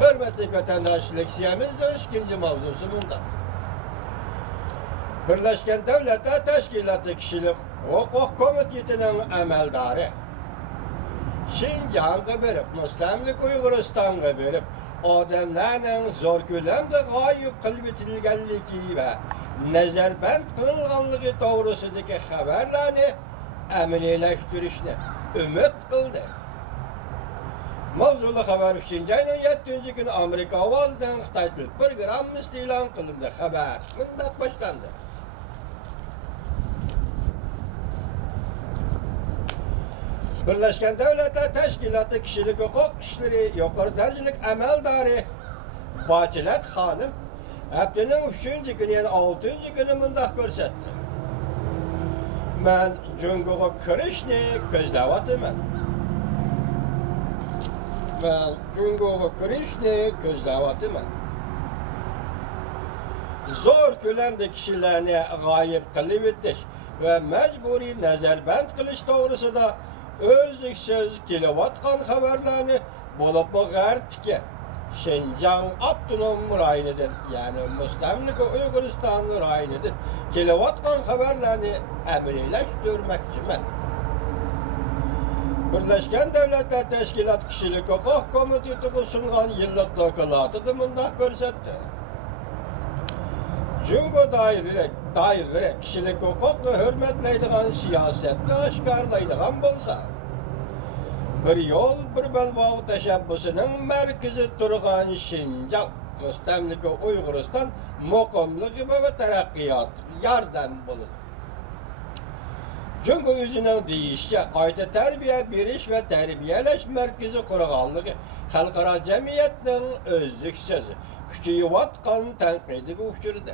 Hürmetli vatandaşlar, leksiyamızın ikinci mavzusu bunda. Birleşken Devletler Teşkilatı Kişilik Hukuk Komitesi'nin əməldarı Şinjan'a verip, Müslimlik Uyguristan'a verip, adamlarının zor kölemde gayip kılıp etilgenliği ve nezarband kılınganlığı doğrusundaki haberlerini əmelileştirişini ümit kıldı. Mavzulu haber Şinjan'ın 7. günü Amerika avazından Xitay Til programı ilan kılındı haber. Bundan başlandı. Birleşken Devletler Teşkilatı Kişilik Hukuk İşleri Yukarı Derecelik Əməldarı Bacilet Hanım haftanın 3. günü yani 6. günü mındaq görsetti. Ben Cunguğa kirişni gözləvatıman. Ben Cunguğa kirişni gözləvatıman. Zor kölemde kişilerini gayip kılıp ettik ve mecburi nezarband kılış doğrusu da özlüksüz kilovatkan haberlerini bulup bu gərtki Şinjan Abdunum rayonidir, yani Müslimlik Uygurustan rayonidir. Kilovatkan haberlerini əmelileştirmekçimen. Birleşken Devletler Teşkilat Kişilik Hukuk Komitesi sungan yıllık dokulatıdır mındaq görsetti. Cungo dairleri kişilik hukukla hürmetleydiğen siyasetle aşkarlaydiğen bolsa, bir yol bir belbağ teşebbüsünün merkezi durgan Şinjan, Müslimlik Uygurustan mukamlığı ve terakkiyat yardım bulur. Cungo yüzünün deyişçe qayta terbiye biriş ve terbiyeleş merkezi kurganlığı halkara cemiyetinin özlük sözü, küçüyüvatkan tenkidi uçurdu.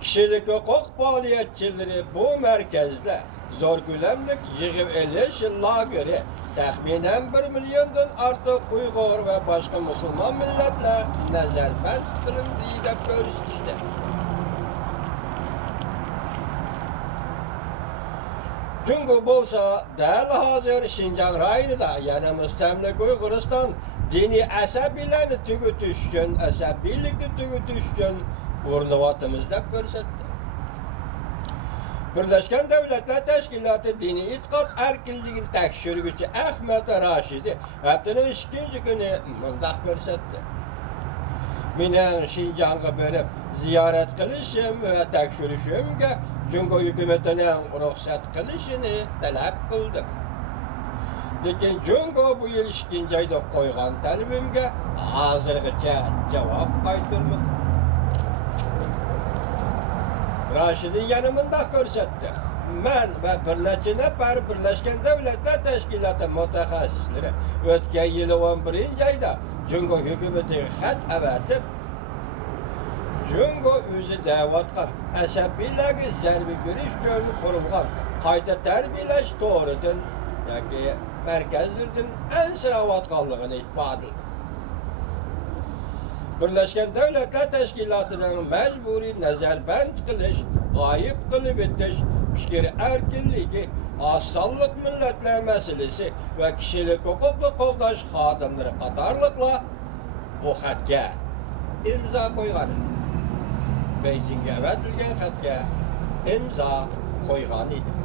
Kişilik hukuk faaliyetçileri bu merkezde zor gülemlik yığıp eliş yılla göre tahminen 1 milyondan artık Uygur ve başka Müslüman milletler nezarband kılındığı da görüştü. Çünkü bolsa değerli hazır Şinjan rayonida yani Müslimlik Uygurustan dini asabilerini tügütüşkün, asabilikni tügütüşkün urnuvatımızda görsetti. Birleşken Devletler Teşkilatı Dini İtikat Erkilliğini tekşürgücü Ahmet Raşidi haftanın 2. günü mındaq görsetti. Menen Şinjan'a verip ziyaret kılışım ve tekşürüşümge Cungo hükümetinin ruhsat kılışını talep kıldım. Lekin Cungo bu yıl 2. ayda koygan talebimge hazırgıça cevap qaytırmadı. Raşid'in yanımında görsetti. Ben ve bir neçe nefer Birleşken Devletler Teşkilatı mütehassisleri ötken yılı 11. ayda Cungo hükümeti xat avatip Cungo özü davatkan asabiyligi zarbi beriş jönü kurulgan qayta terbiyeleş doğrudun yoki merkezlerden ensiravatkanlığını ifade edildi. Birleşken Devletler Teşkilatı'nın mecburi nezarband kılış, gayip kılıp etiş, fikir erkinliği, asallık milletler meselesi ve kişilik hukuklu kovdaş xadimleri qatarlıkla bu xatga imza koygan. Beijing'e verilgen xatga imza koygan idi.